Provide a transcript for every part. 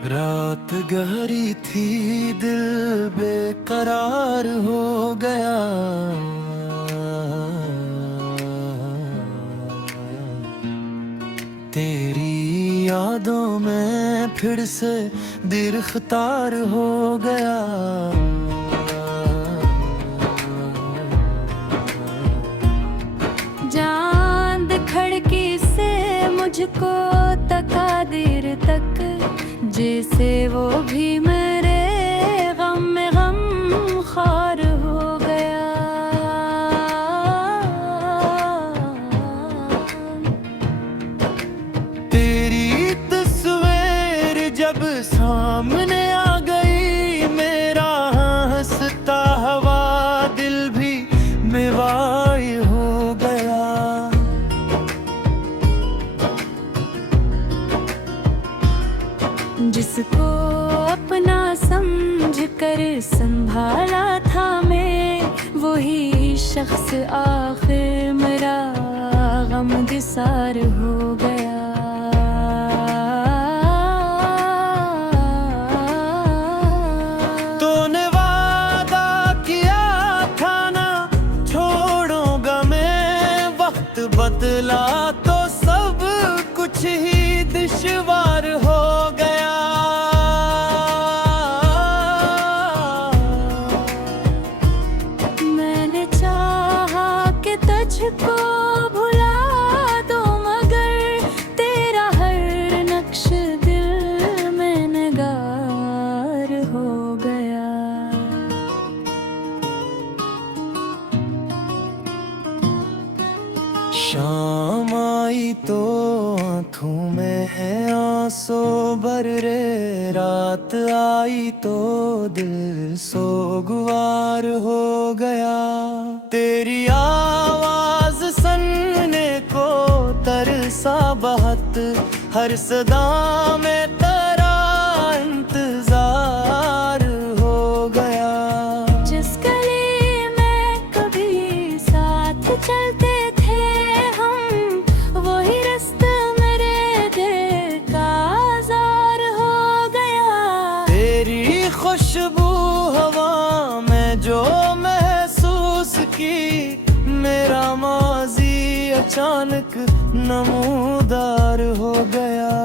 रात गहरी थी, दिल बेकरार हो गया। तेरी यादों में फिर से गिरफ्तार हो गया। चांद खिड़की से मुझको तकादीर तक, जैसे वो भी मेरे गम में गम खार हो गया। तेरी तस्वीर जब सामने आ गई, मेरा हंसता हुआ दिल भी बेवाई हो गया। जिसको अपना समझ कर संभाला था मैं, वही शख्स आखिर मेरा गमगसार हो गया। तूने वादा किया था ना छोड़ूंगा मैं, वक्त बदला तो सब कुछ ही दुश्वार हो गया। मैंने चाहा कि तुझको भुला दो, मगर तेरा हर नक्श दिल में नगार हो गया। शाम आई तो आँखों में है आंसू भर रे, रात आई तो दिल सोगवार हो गया। तेरी आवाज सुनने को तरसा बहुत, हर सदा में तेरा इंतजार हो गया। जिस गली में कभी साथ चलते थे हम, वही रास्ता मेरे दिल का आज़ार हो गया। तेरी खुशबू हवा में जो महसूस की, मेरा माजी अचानक नमूदार हो गया।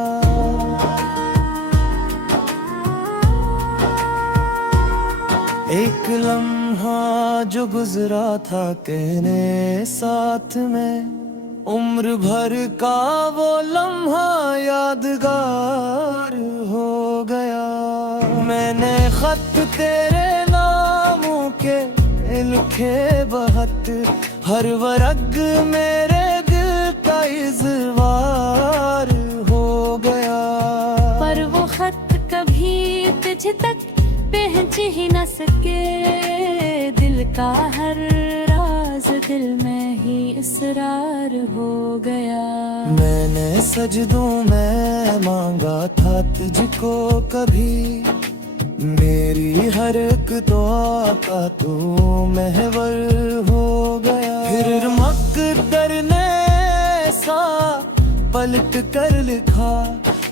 एक लम्हा जो गुजरा था तेरे साथ में, उम्र भर का वो लम्हा यादगार हो गया। मैंने खत तेरे नामों के लिखे बहुत, हर वर्ग मेरे दिल का इज़हार हो गया। पर वो खत कभी तुझ तक पहुंच ही न सके, दिल का हर राज दिल में ही इसरार हो गया। मैंने सजदों में मांगा था तुझको कभी, मेरी हर एक दुआ का तू महवर हो गया। फिर मकदर ने ऐसा पलट कर लिखा,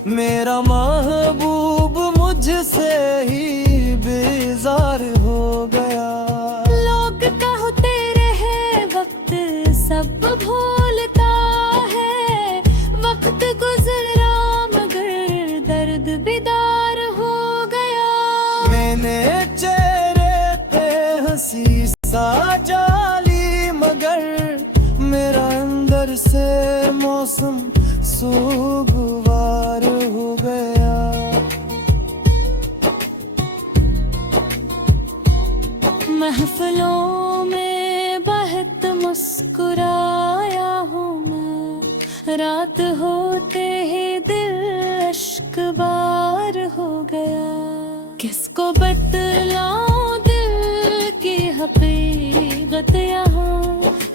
मेरा महबूब मुझसे ही बेजार हो गया। लोग कहते रहे वक्त सब भूलता है, वक्त गुजरा मगर दर्द बेदार हो गया। मैंने चेहरे पे हंसी सा जाली, मगर मेरा अंदर से मौसम सोगवार हो गया। महफिलों में बहुत मुस्कुराया हूँ मैं, रात होते ही दिल अश्क बार हो गया। किसको बतलाऊं दिल की हकीकत यहाँ,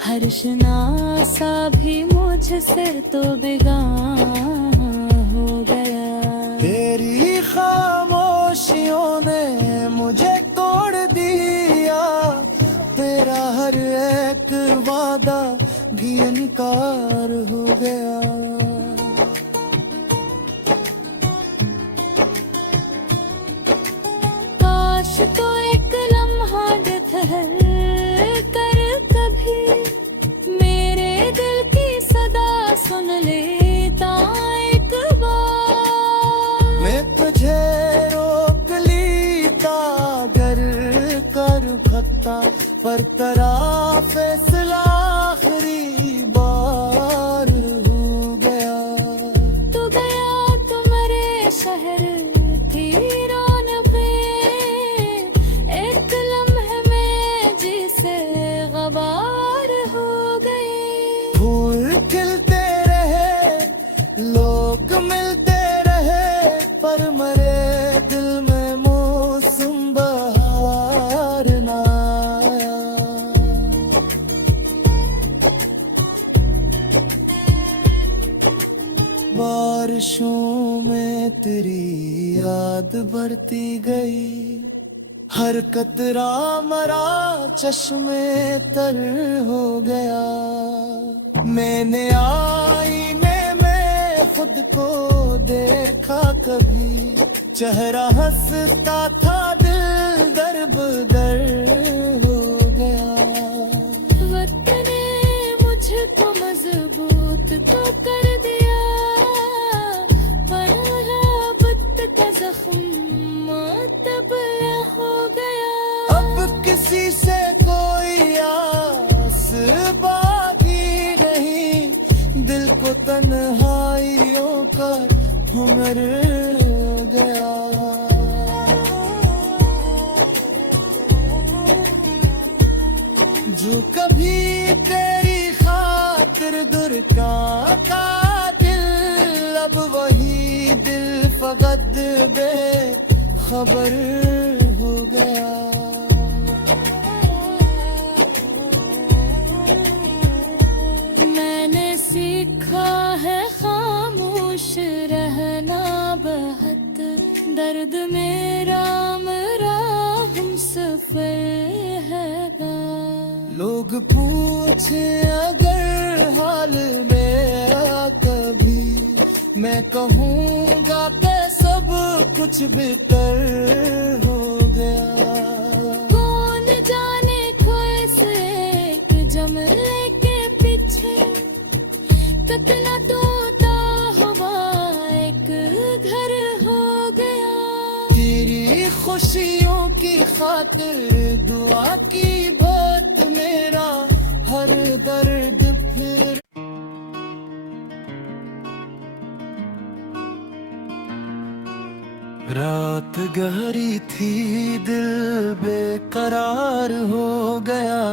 हर शनासा भी मुझसे तो बेगाना हो गया। तेरी खामोशियों ने मुझे तोड़ दिया, तेरा हर एक वादा भी इनकार हो गया। तो एक लम्हा ठहर कर कभी मेरे दिल की सदा सुन लेता एक बार। मैं तुझे रोक लीता अगर कर सकता, पर तेरा फैसला आखिरी बार हो गया। तू गया तो मेरे शहर थी रौनक़े, एक लम्हे में जिसे गवार हो गए। फूल खिलते रहे, लोग मिलते रहे, पर मेरे दिल में मौसम बहार ना आया। बारिशों में तेरी याद बढ़ती गई, हर कतरा मरा चश्मे तर हो गया। मैंने आईने में खुद को देखा कभी, चेहरा हंसता था दिल दर बदर हो गया। वक्त ने मुझको मजबूत तो कर दिया, पर मोहब्बत का जख्म तब हो गया। अब किसी से कोई आस बाकी नहीं, दिल को तन्हाइयों का हुनर गया। जो कभी तेरी खातिर दुर्गा का दिल, अब वही दिल फकत बेखबर हो गया। मैंने सीखा है खामोश रहना बहुत, दर्द मेरा मेरा हम सफर है। लोग पूछे अगर हाल मेरा कभी, मैं कहूँगा कि सब कुछ बेहतर हो गया। कौन जाने कैसे एक जमले के पीछे कितना तोता हुआ एक घर हो गया। तेरी खुशियों की खातिर दुआ की बात, मेरा हर दर्द फिर। रात गहरी थी, दिल बेकरार हो गया।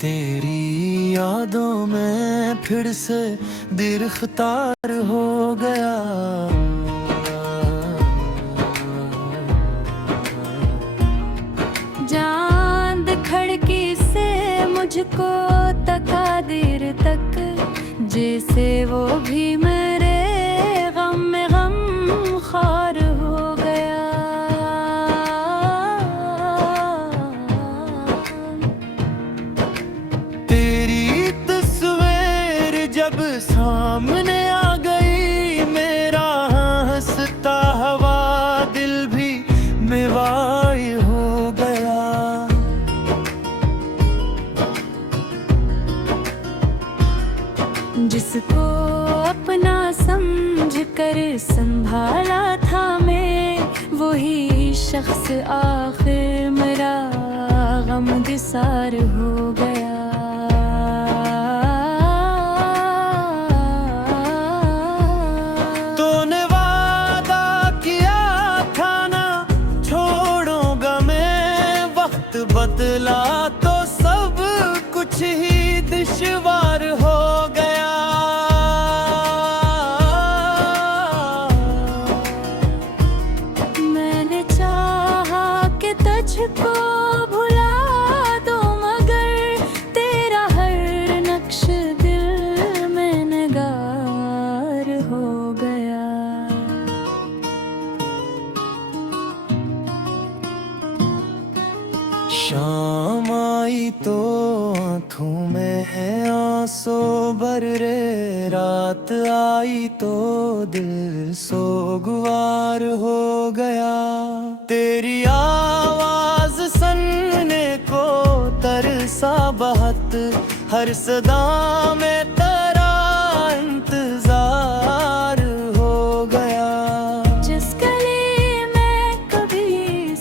तेरी यादों में फिर से गिरफ्तार हो गया। चांद खिड़की से मुझको तकादीर तक, जैसे वो भी मेरे गम में गम खार हो गया। तेरी तस्वीर जब सामने आ गई, मेरा हंसता हुआ दिल भी मेवाई हो गया। जिसको अपना समझ कर संभाला था मैं, वही शख्स आखिर मेरा गमगसार हो गया। तूने वादा किया था ना छोड़ूंगा मैं, वक्त बदला तो सब कुछ ही दुश्वार हो गया। मैंने चाहा कि तुझको भुला दो, मगर तेरा हर नक्श दिल में नगार हो गया। शाम आई तो आँखों में आंसू भर रे, रात आई तो दिल सोगवार हो गया। तेरी आवाज सुनने को तरसा बहुत, हर सदा में तेरा इंतजार हो गया। जिस गली में कभी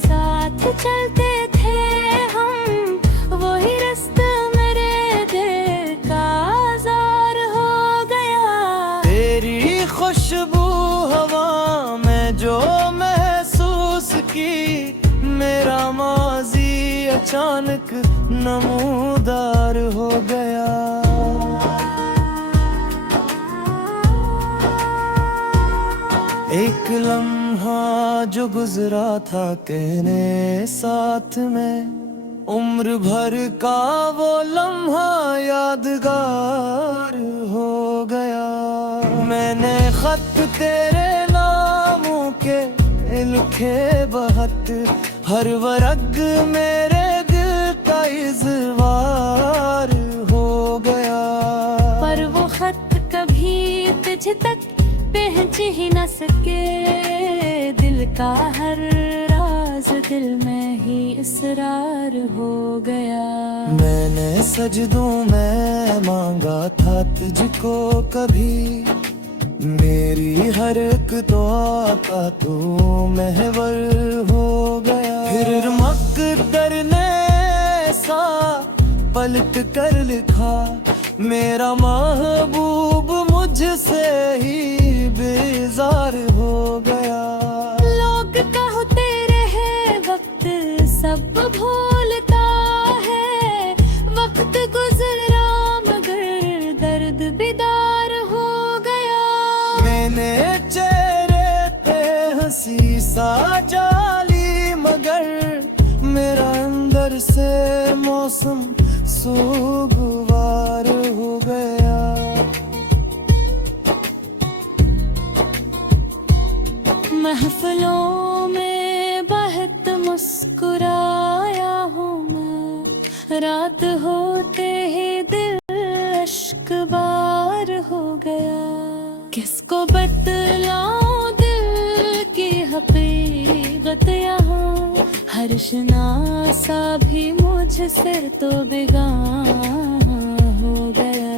साथ चलते थे हम, वही रास्ता मेरे दिल का आज़ार हो गया। तेरी खुशबू हवा में जो महसूस की, मेरा माजी अचानक नमूदार हो गया। एक लम्हा जो गुजरा था तेरे साथ में, उम्र भर का वो लम्हा यादगार हो गया। मैंने खत तेरे नामों के लिखे बहुत, हर वर्ग मेरे दिल का इज़वार हो गया। पर वो खत कभी तुझ तक पहुँच ही न सके, दिल का हर राज दिल में ही इसरार हो गया। मैंने सजदों में मांगा था तुझको कभी, मेरी हर एक दुआ का तू महवर हो गया। फिर मक़दर ने ऐसा पलट कर लिखा, मेरा महबूब मुझसे ही बेजार हो गया। लोग कहते रहे वक्त सब भूलता है, वक्त गुजरा मगर दर्द बेदार हो गया। मैंने चेहरे पे हंसी सा जाली, मगर मेरा अंदर से मौसम सोगवार हो गया। महफिलों में बहुत मुस्कुराया हूँ मैं, रात होते ही दिल अश्कबार हो गया। किसको बतलाऊं दिल की हकीकत यहाँ, हर शनासा भी मुझसे तो बेगाना हो गया।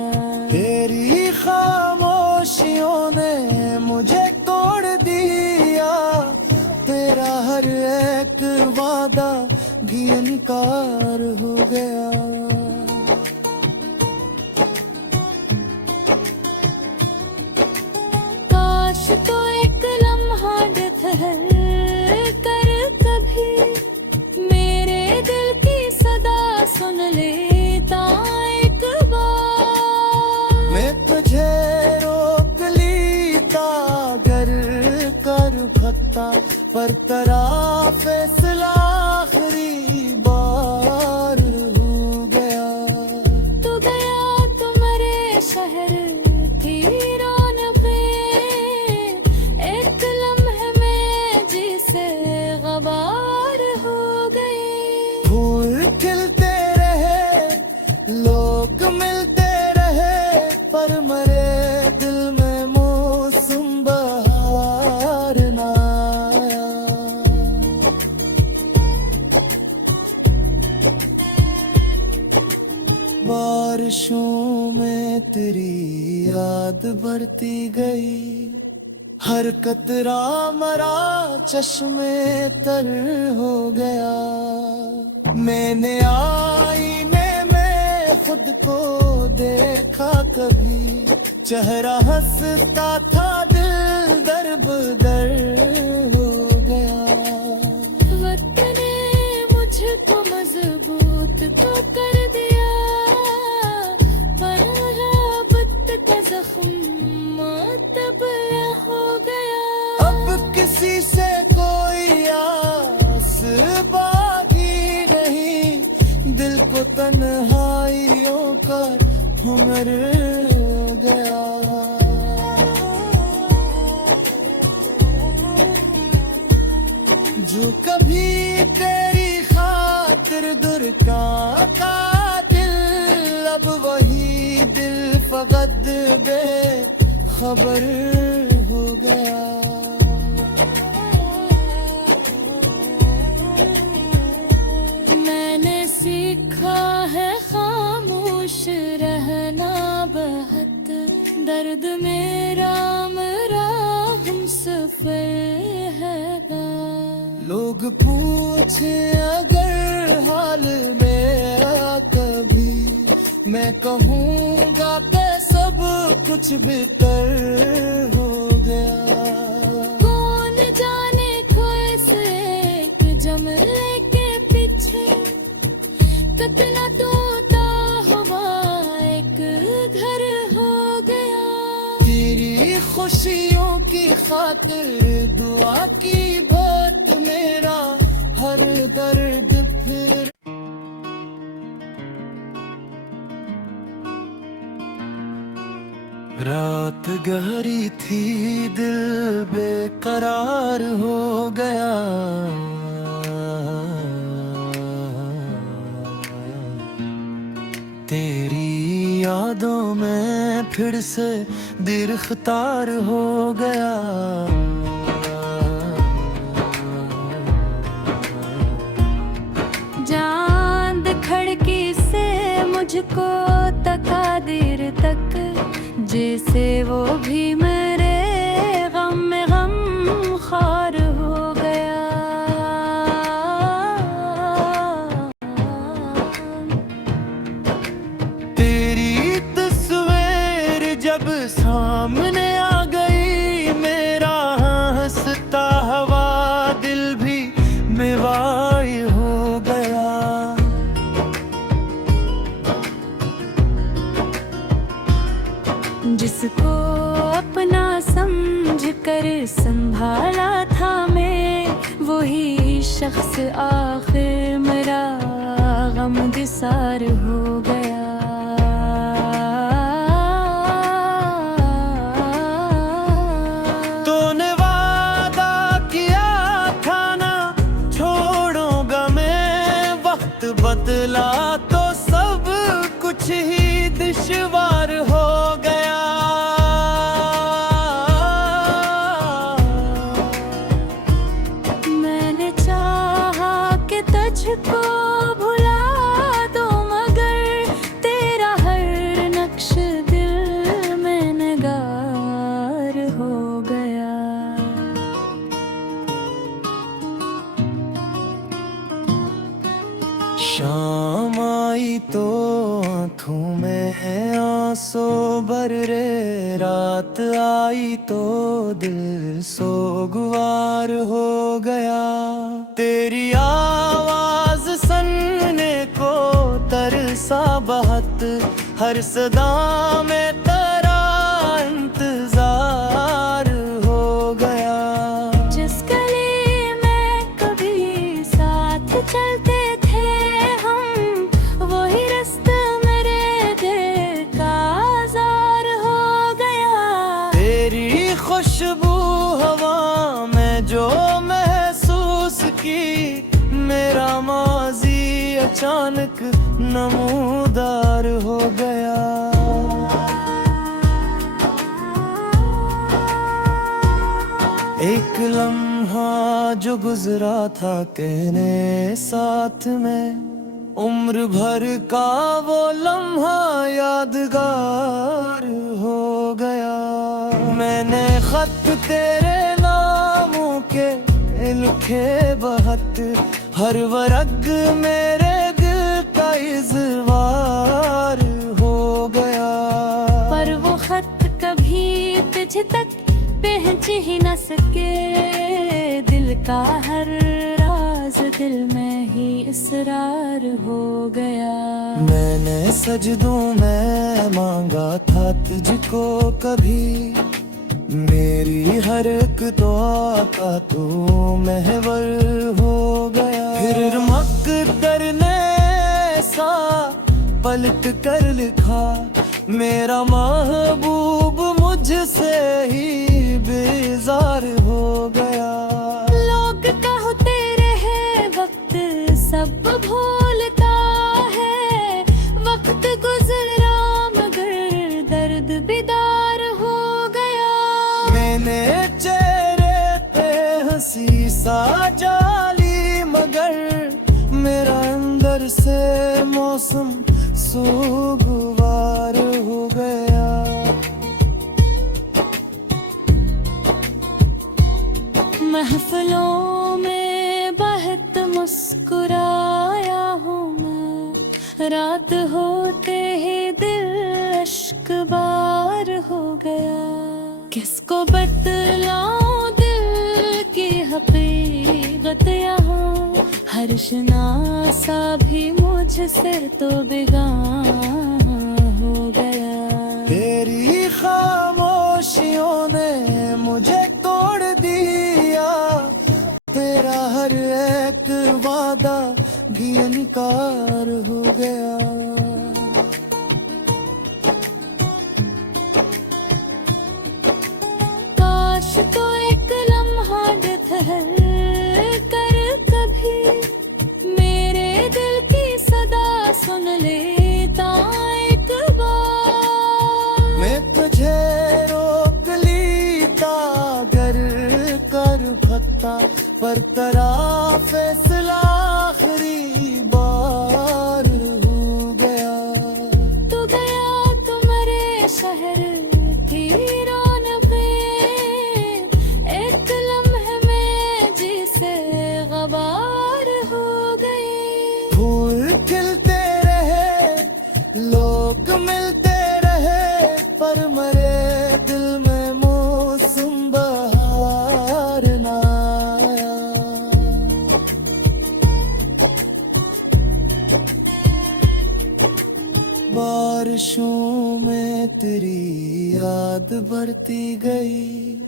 तेरी खामोशियों ने मुझे तोड़ दिया, तेरा हर एक वादा भी इनकार हो गया। काश तो एक लम्हा ठहर कर कभी, मेरे दिल की सदा सुन लेता एक बार। मैं तुझे रोक लेता अगर कर सकता, पर तेरा फैसला आखिरी बार हो गया। तू गया तुम्हारे शहर की रौनकें, एक लम्हे में जिसे गवार हो गई। फूल खिलते रहे, लोग मिलते रहे, पर मरे दिल में मौसम बहार ना आया। बारिशों में तेरी याद बढ़ती गई, हर कतरा मरा चश्मे तर हो गया। मैंने आईने में खुद को देखा कभी, चेहरा हंसता था दिल दर बदर हो गया। वक्त ने मुझको मजबूत तो कर दिया, पर मोहब्बत का जख्म तब हो गया। अब किसी से कोई आस बाकी नहीं, दिल को तन्हाइयों का हुनर हो गया। जो कभी तेरी खातिर दुर आशिकां का दिल अब वही दिल फकत बेखबर हो गया। मैंने सीखा है खामोश रहना बहुत, दर्द मेरा हम सफर है। लोग पूछे अगर हाल मेरा कभी, मैं कहूँगा कि सब कुछ बेहतर हो गया। कौन जाने कोई एक जमले के पीछे कितना तोता हुआ एक घर हो गया। तेरी खुशियों की खातिर दुआ की बात मेरा हर दर्द फिर। रात गहरी थी दिल बेकरार हो गया। तेरी यादों में फिर से गिरफ्तार हो गया। चांद खिड़की से मुझको तका देर तक, जैसे वो भी मेरे गम में गम खार हो गया। तेरी तस्वीर जब सामने आ गई, मेरा हंसता हुआ दिल भी बेवाई हो गया। जिसको अपना समझ कर संभाला था मैं, वही शख्स आखिर मेरा गमगसार हो गया। तूने वादा किया था ना छोड़ूंगा मैं, वक्त बदला तो सब कुछ ही दुश्वार हो गया। मैंने चाहा कि तुझको भुला दो, मगर तेरा हर नक्श दिल में नगार हो गया। शाम आई तो आँखों में है आंसू भर रे, रात आई तो दिल सोगवार हो गया। तेरी आवाज सुनने को तरसा बहुत, हर सदा में तेरा इंतजार हो गया। जिस गली में कभी साथ चलते थे हम, वही रास्ता मेरे दिल का आज़ार हो गया। तेरी खुशबू हवा में जो महसूस की, मेरा माजी अचानक नमूदार हो गया। एक लम्हा जो गुजरा था तेरे साथ में, उम्र भर का वो लम्हा यादगार हो गया। मैंने खत तेरे नामों के लिखे बहुत, हर वर्ग मेरे दिल का इज़हार हो गया। पर वो खत कभी तुझ तक पहुँच ही न सके, दिल का हर राज दिल में ही इसरार हो गया। मैंने सजदों में मांगा था तुझको कभी, मेरी हर एक दुआ का तू महवर हो गया। फिर मकदर ने ऐसा पलट कर लिखा, मेरा महबूब मुझसे ही बेजार हो गया। लोग कहते रहे वक्त सब भूलता से मौसम सुगवार हो गया। महफिलों में बहुत मुस्कुराया हूँ मैं, रात होते ही दिल अश्क बार हो गया। किसको बतलाऊं दिल की हकीकत यहाँ, हर शनासा भी मुझसे तो बेगाना हो गया। तेरी खामोशियों ने मुझे तोड़ दिया, तेरा हर एक वादा भी इनकार हो गया। काश तो एक लम्हा ठहर कर कभी मेरे दिल की सदा सुन लेता एक बार। मैं तुझे रोक लेता गर कर भत्ता, पर तेरा फैसला आखिरी बार हो गया। तू गया तो मेरे शहर की रौनकें एक लम्हे में जिसे गवार हो गई। फूल खिलते रहे, लोग मिलते रहे, पर मेरे दिल में मौसम बहार ना आया। बारिशों में तेरी याद बढ़ती गई,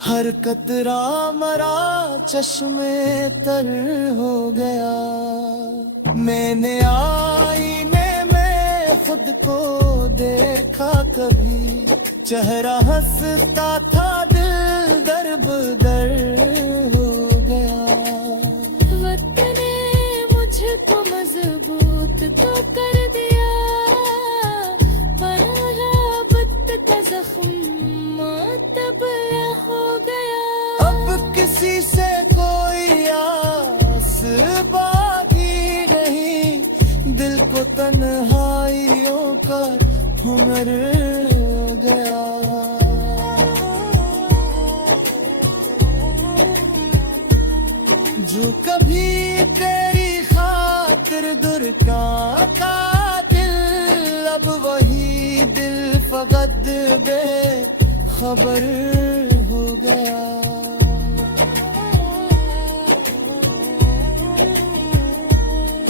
हर कतरा मरा चश्मे तर हो गया। मैंने आईने में खुद को देखा कभी, चेहरा हंसता था दिल दर हो गया। वक्त ने मुझको मजबूत तो कर दिया, पर मोहब्बत का जख्म तब हो गया। अब किसी से कोई आस बाकी नहीं, दिल को तन्हाइयों का हुनर हो गया। जो कभी तेरी खातिर दुर्गा का दिल, अब वही दिल फकत बेखबर हो गया।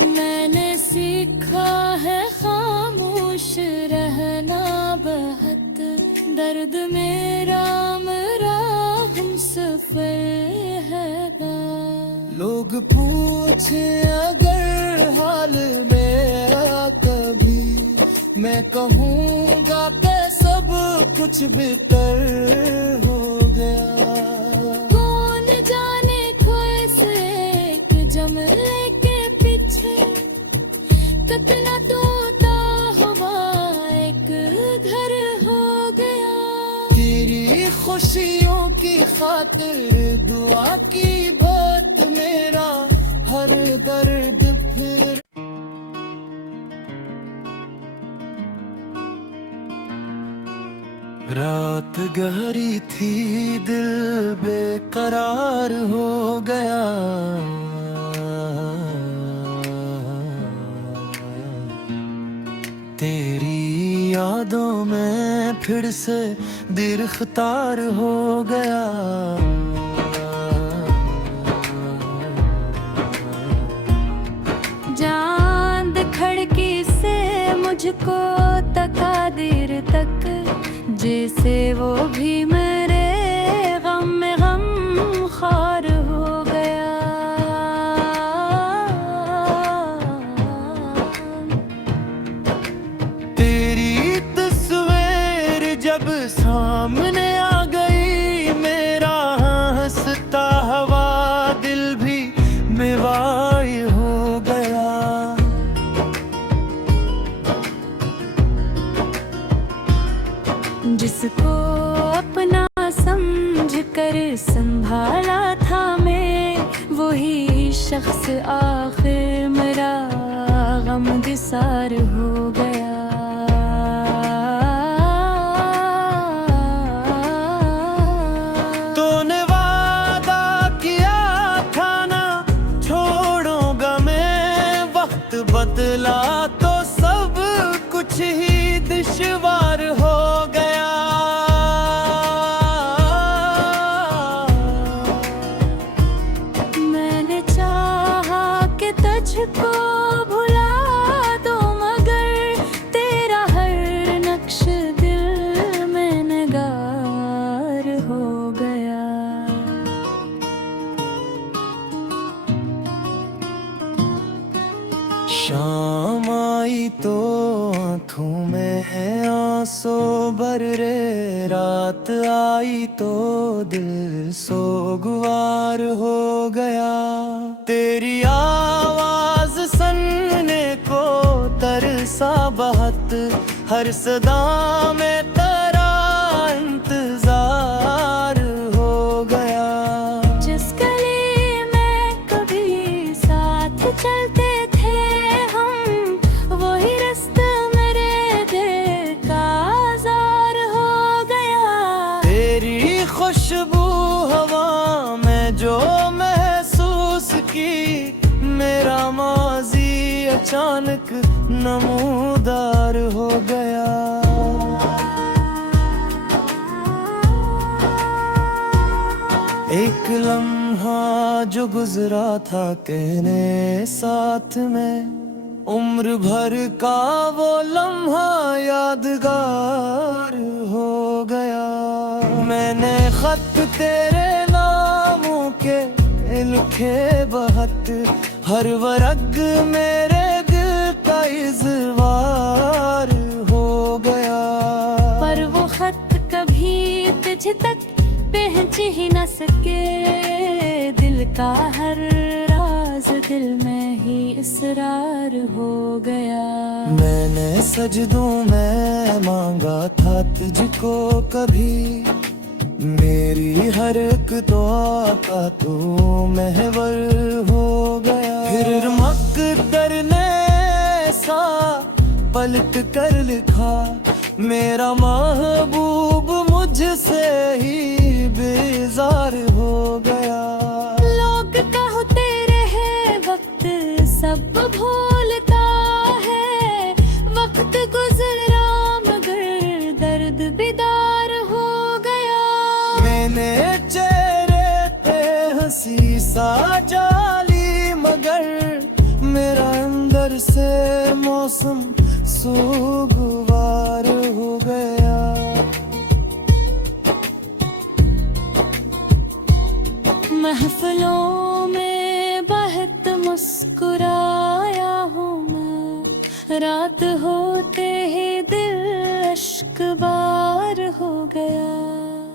मैंने सीखा है खामोश रहना बहुत, दर्द मेरा हम सफर है। लोग पूछे अगर हाल मेरा कभी, मैं कहूँगा कि सब कुछ बेहतर हो गया। कौन जाने खोए से एक जमले के पीछे कितना तोता हुआ एक घर हो गया। तेरी खुशियों की खातिर दुआ की बात, मेरा हर दर्द फिर। रात गहरी थी, दिल बेकरार हो गया। तेरी यादों में फिर से गिरफ्तार हो गया। चांद खिड़की से मुझको तकादीर तक, जैसे वो भी मेरे गम में गम खार हो गया। तेरी तस्वीर जब सामने आ गई, मेरा हंसता हुआ दिल भी बेवाई हो गया। जिसको अपना समझ कर संभाला था मैं, वही शख्स आखिर मेरा शर्मिंदसार हो गया। तूने वादा किया था ना छोड़ूंगा मैं, वक्त बदला तो सब कुछ ही दुश्वार हो गया। मैंने चाहा कि तुझको भुला दो, मगर तेरा हर नक्श दिल में नगार हो गया। शाम आई तो आँखों में है आंसू भर रे, रात आई तो दिल सोगवार हो गया। तेरी आवाज सुनने को तरसा बहुत, हर सदा में तेरा इंतजार हो गया। जिस गली में कभी साथ चलते थे हम, वही रास्ता मेरे दिल का आज़ार हो गया। तेरी खुशबू हवा में जो महसूस की, मेरा माजी अचानक नमूदार हो गया। एक लम्हा जो गुजरा था कहने साथ में, उम्र भर का वो लम्हा यादगार हो गया। मैंने खत तेरे नामों के लिखे बहुत, हर वर्ग मेरे दिल का इज़वार हो गया। पर वो खत कभी तुझ तक पहुँच ही न सके, दिल का हर राज दिल में ही इसरार हो गया। मैंने सजदों में मांगा था तुझको कभी, मेरी हर एक दुआ का तू महवर हो गया। फिर मकदर ने ऐसा पलट कर लिखा, मेरा महबूब मुझसे ही बेजार हो गया। लोग कहते रहे वक्त सब भूलता है, वक्त गुजरा मगर दर्द बेदार हो गया। मैंने चेहरे पे हंसी सा जाली, मगर मेरा अंदर से मौसम सोगवार हो गया। महफिलों में बहुत मुस्कुराया हूँ मैं, रात होते ही दिल अश्कबार हो गया।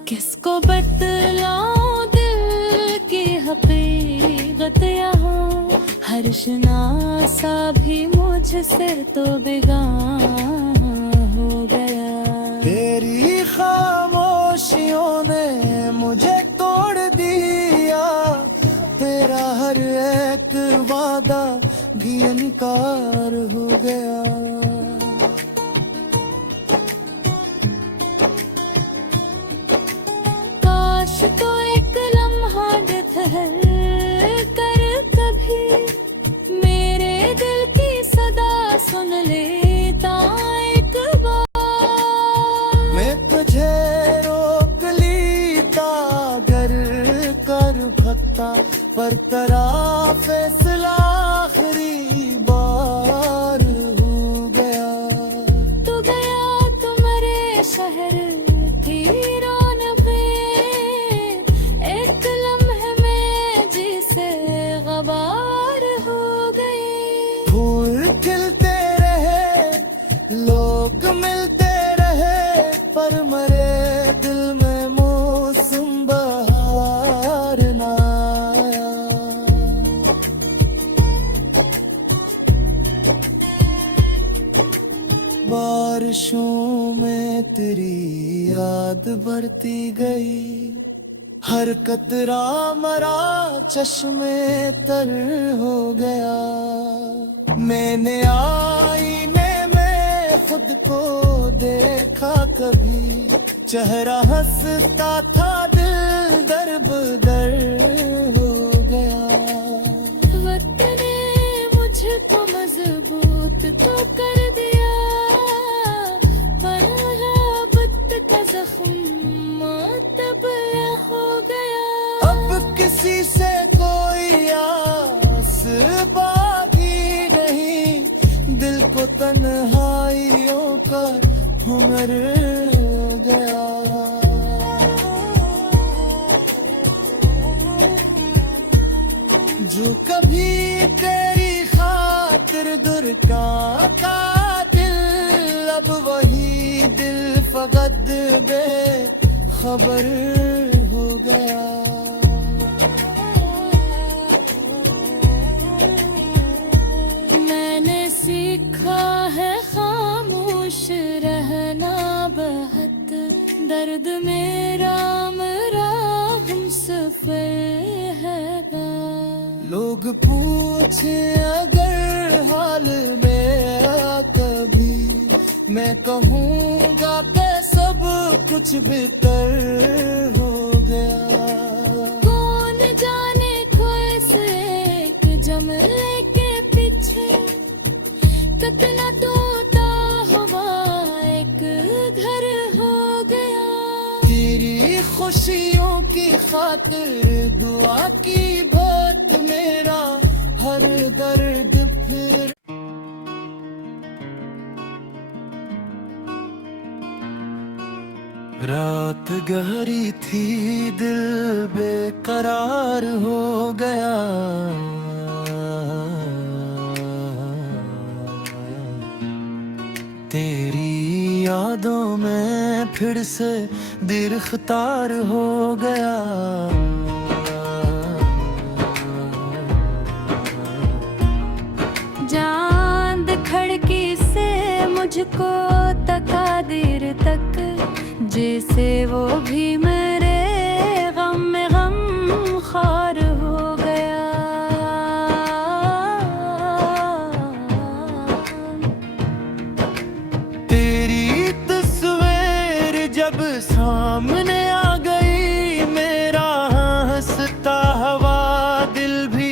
किसको बतलाऊं दिल की हकीकत यहाँ, हर शनासा भी मुझसे तो बेगाना हो गया। तेरी खामोशियों ने मुझे तोड़ दिया, तेरा हर एक वादा भी इनकार हो गया। काश तो एक लम्हा ठहर कर कभी मेरे दिल की सदा सुन लेता एक बार। मैं तुझे रोक लीता घर कर भक्ता, पर तेरा फैसला आखिरी बार हो गया। तू गया तो मेरे शहर थी रौनक़ें, एक लम्हे में जिसे गबार हो गई। फूल खिलते रहे लोग मिलते रहे, पर मरे दिल में मौसम बहार ना आया। बारिशों में तेरी याद बढ़ती गई, हर कतरा मरा चश्मे तर हो गया। मैंने आईने में खुद को देखा कभी, चेहरा हंसता था दिल दर बदर हो गया। वक्त ने मुझको मजबूत तो कर दिया, पर मोहब्बत का जख्म तब हो गया। अब किसी से कोई आस बाकी नहीं, दिल को तन्हाइयों का हुनर हो गया। जो कभी तेरी खातिर दुर्गा का दिल, अब वही दिल फकत बेखबर हो गया। मैंने सीखा है खामोश रहना बहुत, दर्द मेरा मेरा हम सफर है। लोग पूछे अगर हाल मेरा कभी, मैं कहूँगा कि सब कुछ बेहतर हो गया। कौन जाने कैसे एक जमले के पीछे कितना टूटा हुआ एक घर हो गया। तेरी खुशियों की खातिर दुआ की बात, मेरा हर दर्द फिर। रात गहरी थी दिल बेकरार हो गया। तेरी यादों में फिर से गिरफ्तार हो गया। चांद खिड़की से मुझको तकादीर तक, जैसे वो भी मेरे गम में गम खार हो गया। तेरी तस्वीर जब सामने आ गई, मेरा हंसता हुआ दिल भी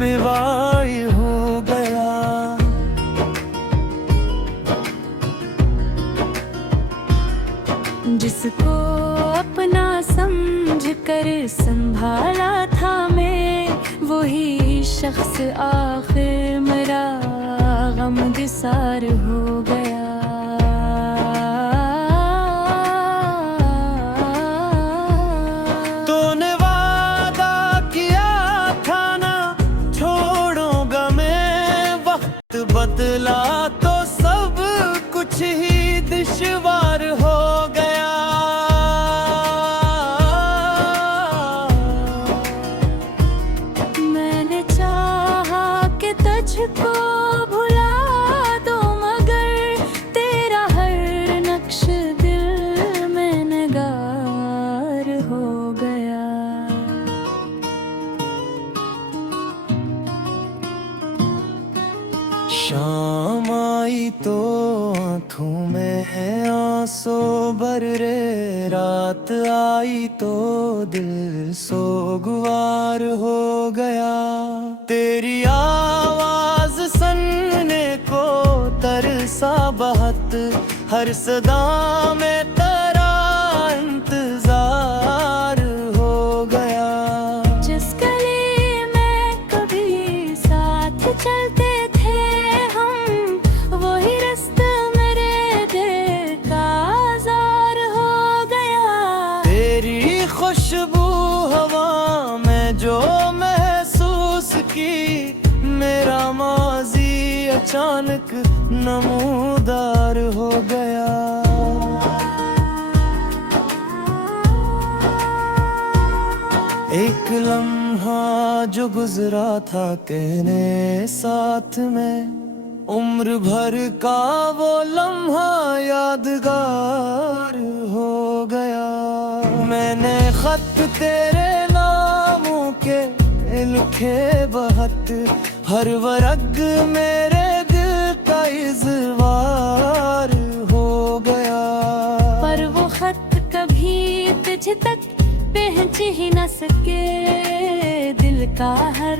मेवाई हो गया। जिसको अपना समझ कर संभाला था मैं, वही शख्स आखिर मेरा गमगसार हो गया। तूने वादा किया था ना छोड़ूंगा मैं, वक्त बदला तो सब कुछ ही दुश्वार हो गया। मैंने चाहा कि तुझको भुला दो, मगर तेरा हर नक्श दिल में नगार हो गया। शाम आई तो आँखों में है आंसू भर रे, रात आई तो दिल सोगवार हो गया। तेरी आवाज सुनने को तरसा बहुत, हर सदा में तेरा इंतजार हो गया। जिस गली में कभी साथ चलते थे हम, वही रास्ता मेरे दिल का आज़ार हो गया। तेरी खुशबू हवा में जो महसूस की, मेरा माजी अचानक नमूदार हो गया। एक लम्हा जो गुजरा था तेरे साथ में, उम्र भर का वो लम्हा यादगार हो गया। मैंने खत तेरे नामों के लिखे बहुत, हर वर्ग मेरे का हर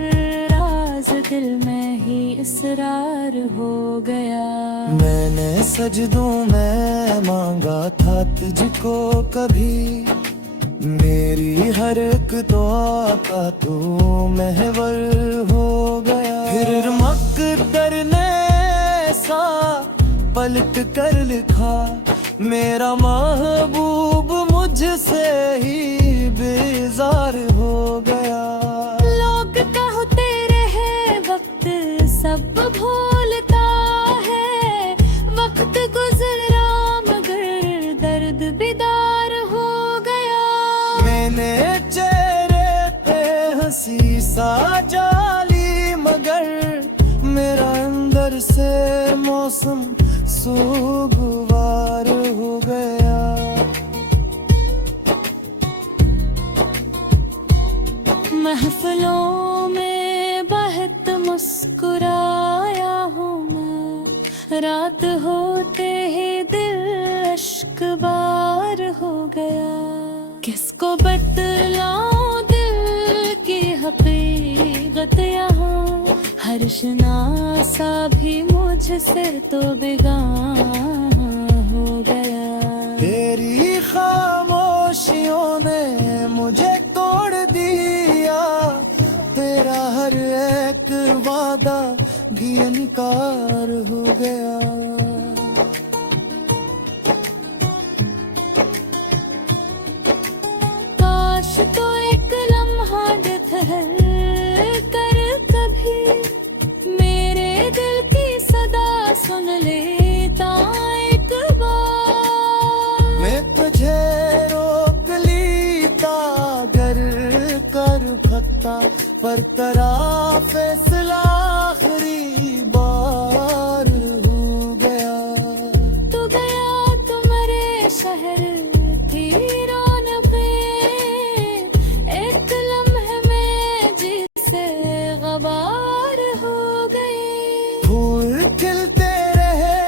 राज दिल में ही इसरार हो गया। मैंने सजदों में मांगा था तुझको कभी, मेरी हर एक दुआ का तू महवर हो गया। फिर मकदर ने ऐसा पलट कर लिखा, मेरा महबूब मुझसे ही बेजार हो गया। लोग कहते रहे वक्त सब भूलता है, वक्त गुजरा मगर दर्द बेदार हो गया। मैंने चेहरे पे हंसी सा जाली, मगर मेरा अंदर से मौसम सुगवार हो गया। महफिलों में बहुत मुस्कुराया हूँ मैं, रात होते ही दिल अश्कबार हो गया। किसको बतलाऊं दिल की हकीकत यहाँ, हर शनासा भी मुझसे तो बेगाना हो गया। तेरी खामोशियों ने मुझे तोड़ दिया, तेरा हर एक वादा भी इनकार हो गया। काश तो एक लम्हा ठहर कर कभी मेरे दिल की सदा सुन लेता एक बार। मैं तुझे रोक लेता अगर कर सकता, पर तेरा फैसला आखिरी बार हो गया। तू गया तुम्हारे शहर थी रौनकें, एक लम्हे में जिसे गवार हो गए। फूल खिलते रहे,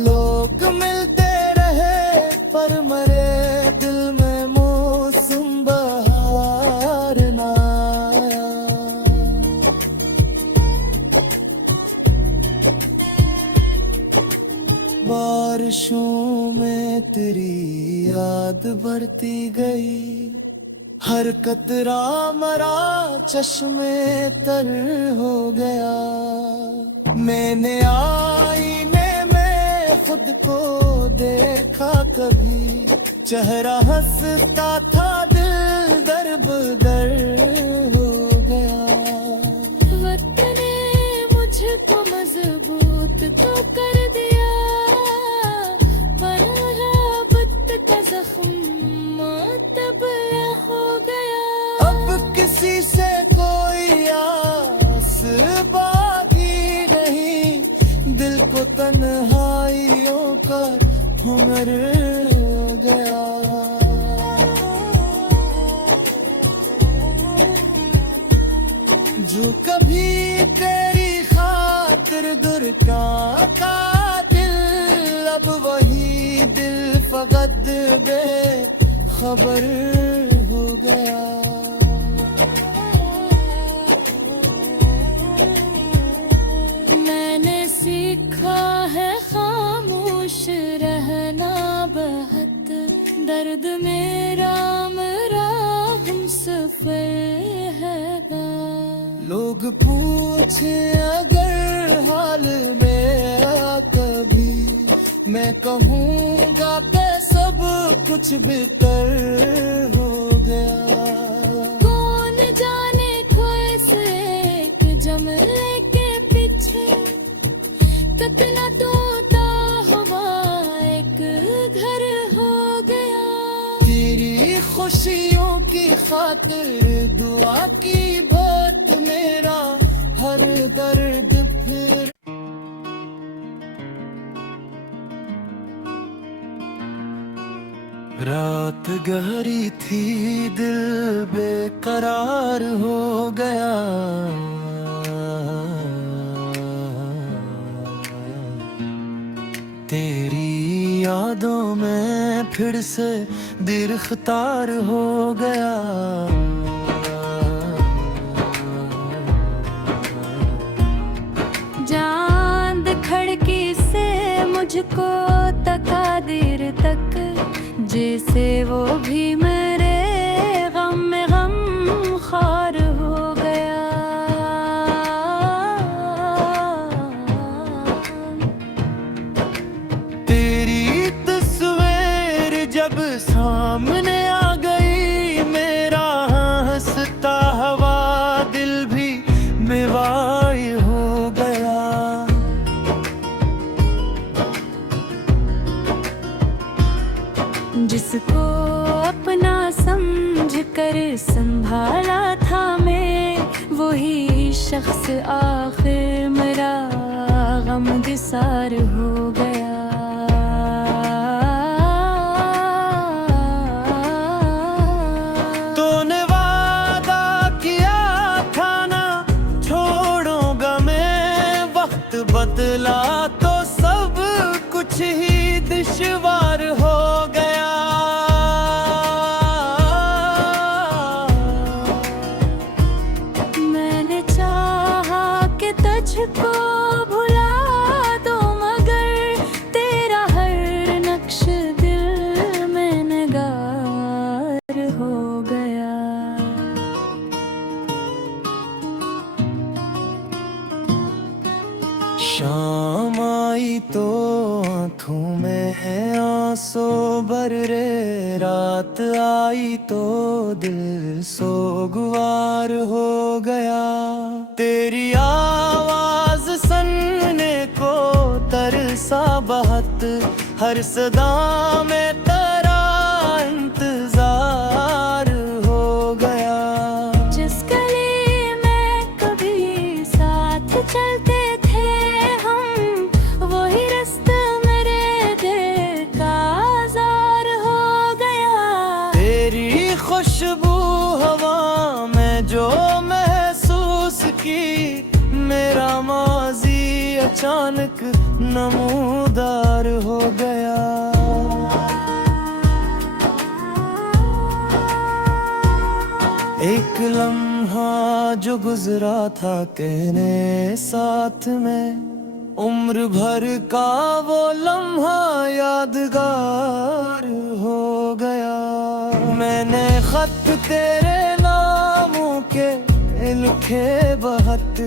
लोग मिलते रहे, पर मरे दिल में मौसम बहार ना आया। बारिशों में तेरी याद बढ़ती गई, हर कतरा मरा चश्मे तर हो गया। मैंने आईने में खुद को देखा कभी, चेहरा हंसता था दिल दर बदर हो गया। वक्त ने मुझको मजबूत तो कर दिया, पर मोहब्बत का जख्म तब हो गया। अब किसी से कोई आस बाकी नहीं, दिल को तन्हाइयों का हुनर हो गया। जो कभी तेरी खातिर दुर्गा का दिल, अब वही दिल फकत बे खबर हो गया। मैंने सीखा है खामोश रहना बहुत, दर्द मेरा मेरा हम सफर है। लोग पूछे अगर हाल मेरा कभी, मैं कहूँगा कि सब कुछ बेहतर हो गया। कौन जाने कैसे एक जमले के पीछे कितना तोता हुआ एक घर हो गया। तेरी खुशियों की खातिर दुआ की बात, मेरा हर दर्द फिर। रात गहरी थी, दिल बेकरार हो गया। तेरी यादों में फिर से दिल ख्तार हो गया। तुझको तकादीर तक, जैसे वो भी मेरे गम में गम खार हो गया। तेरी तस्वीर जब सामने आ गई, मेरा हंसता हवा दिल भी मेवाई हो गया। जिसको अपना समझ कर संभाला था मैं, वही शख्स आखिर मेरा गमगसार हो गया। तूने वादा किया था ना छोड़ूंगा मैं, वक्त बदला तो सब कुछ ही दुश्वार हो गया। मैंने चाहा कि तुझको भुला दो, मगर तेरा हर नक्श दिल में नगार हो गया। शाम आई तो आँखों में है आंसू भर रे, रात आई तो दिल सोगवार हो गया। तेरी आवाज सुनने को तरसा बहुत, हर सदा में तेरा इंतजार हो गया। जिस गली में कभी साथ चलते थे हम, वही रास्ता मेरे दिल का आज़ार हो गया। तेरी खुशबू हवा में जो महसूस की, मेरा माजी अचानक नमूदार हो गया। एक लम्हा जो गुजरा था तेरे साथ में, उम्र भर का वो लम्हा यादगार हो गया। मैंने खत तेरे नामों के लिखे बहुत,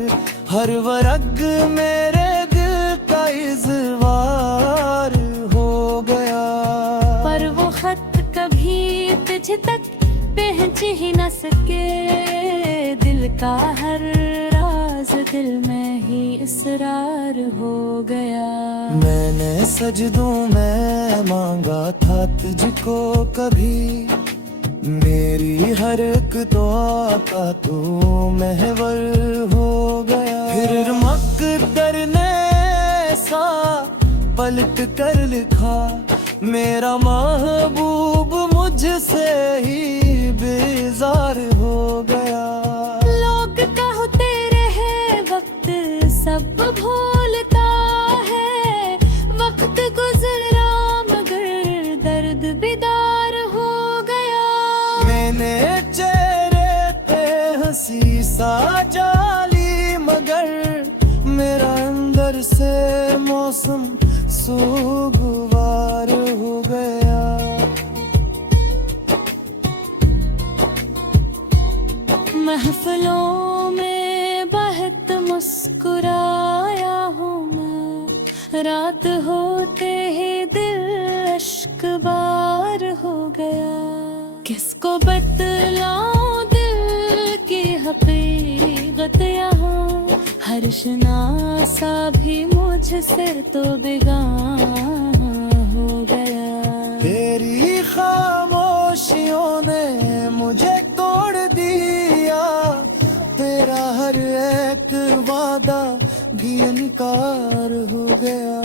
हर वर्ग मेरे दिल का इज़वार हो गया। पर वो खत कभी तुझ तक पहुँच ही न सके, दिल का हर राज दिल में ही इसरार हो गया। मैंने सजदों में मांगा था तुझको कभी, मेरी हर एक दुआ का तू महवर हो गया। फिर मकदर ने ऐसा पलट कर लिखा, मेरा महबूब मुझसे ही बेजार हो गया। लोग कहते रहे वक्त सब भूलता है, वक्त गुजरा मगर दर्द बेदार हो गया। मैंने चेहरे पे हंसी सा जाली, मगर मेरा अंदर से मौसम सोगवार हो गया। महफिलों में बहुत मुस्कुराया हूँ मैं, रात होते ही दिल अश्क बार हो गया। किसको बतलाऊं दिल की हकीकत यहाँ, हर शनासा भी मुझसे तो बेगाना हो गया। तेरी खामोशियों ने मुझे तोड़ दिया, तेरा हर एक वादा भी इनकार हो गया।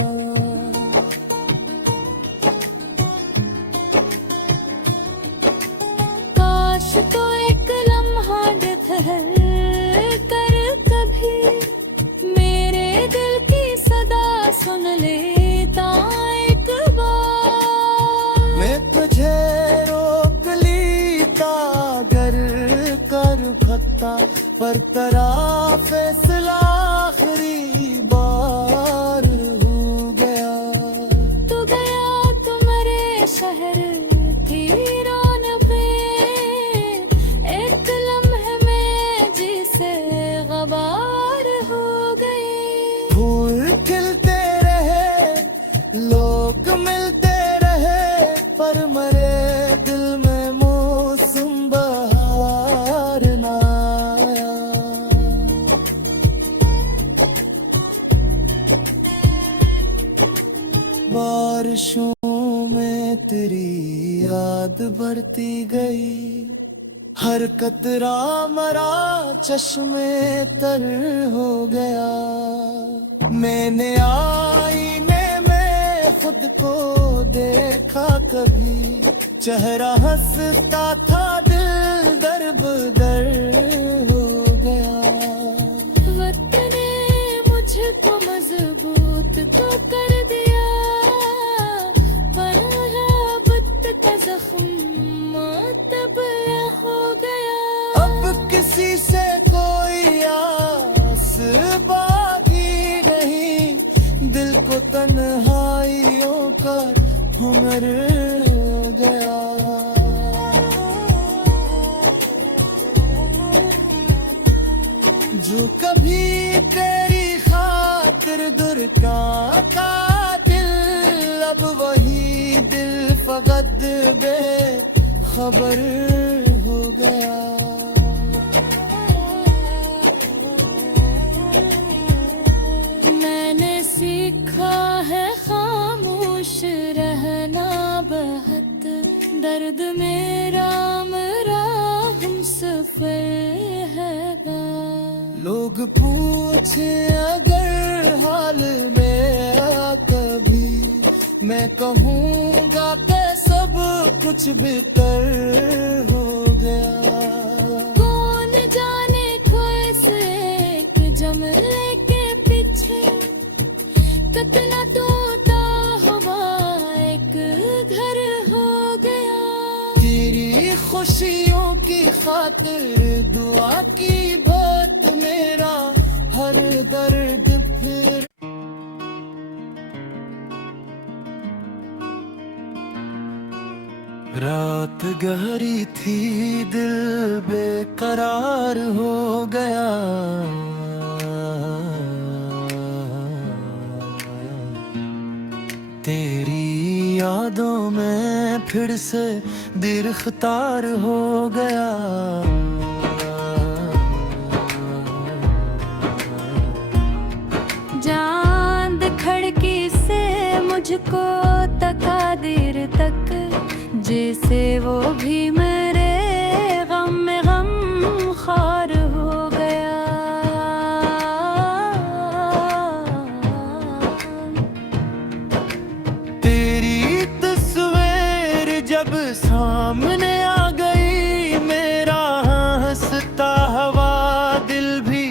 काश तो एक लम्हा ठहर कर कभी मेरे दिल की सदा सुन लेता एक बार। मैं तुझे रोक लीता गर कर भक्ता, पर तेरा फैसला आखिरी बार हो गया। लोग मिलते रहे पर मरे दिल में मौसम बहार ना आया। बारिशों में तेरी याद बढ़ती गई, हर कतरा मरा चश्मे तर हो गया। मैंने आईने में खुद को देखा कभी, चेहरा हंसता था दिल दर हो गया। वक्त ने मुझको मजबूत तो कर दिया, पर मोहब्बत का जख्म तब हो गया। अब किसी से कोई आस बाकी नहीं, दिल को तन्हाइयों का हुनर हो गया। जो कभी तेरी खातिर दुर्गा का दिल, अब वही दिल फकत बेखबर हो गया। मैंने सीखा है खामोश रहना बहुत, दर्द मेरा मेरा हम सफर है। लोग पूछे अगर हाल मेरा कभी, मैं कहूँगा कि सब कुछ बेहतर हो गया। कौन जाने कैसे एक जमले के पीछे कितना तोता हुआ एक घर हो गया। तेरी खुशियों की खातिर दुआ की बात, मेरा हर दर्द फिर। रात गहरी थी दिल बेकरार हो गया। तेरी यादों में फिर से गिरफ्तार हो गया। चांद खिड़की से मुझको तकादीर तक, जैसे वो भी मेरे गम में गम खार हो गया। तेरी तस्वीर जब सामने आ गई, मेरा हंसता हुआ दिल भी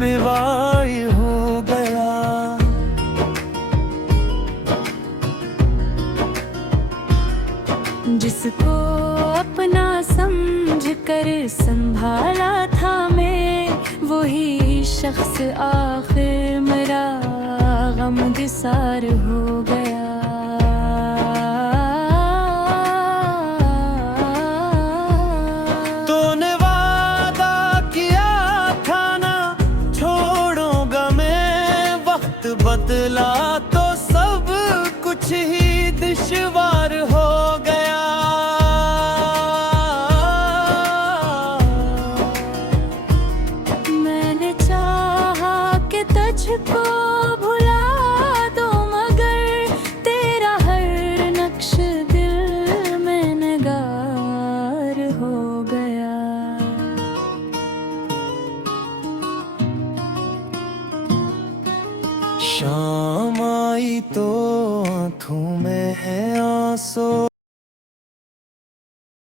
बेवाई हो गया। जिसको अपना समझ कर संभाला था मैं, वही शख्स आखिर मेरा गमगसार हो गया। तूने वादा किया था ना छोड़ूंगा मैं, वक्त बदला तो सब कुछ ही दुश्वार हो गया। मैंने चाहा कि तुझको भुला दो, मगर तेरा हर नक्श दिल में नगार हो गया। शाम आई तो आँखों में आंसू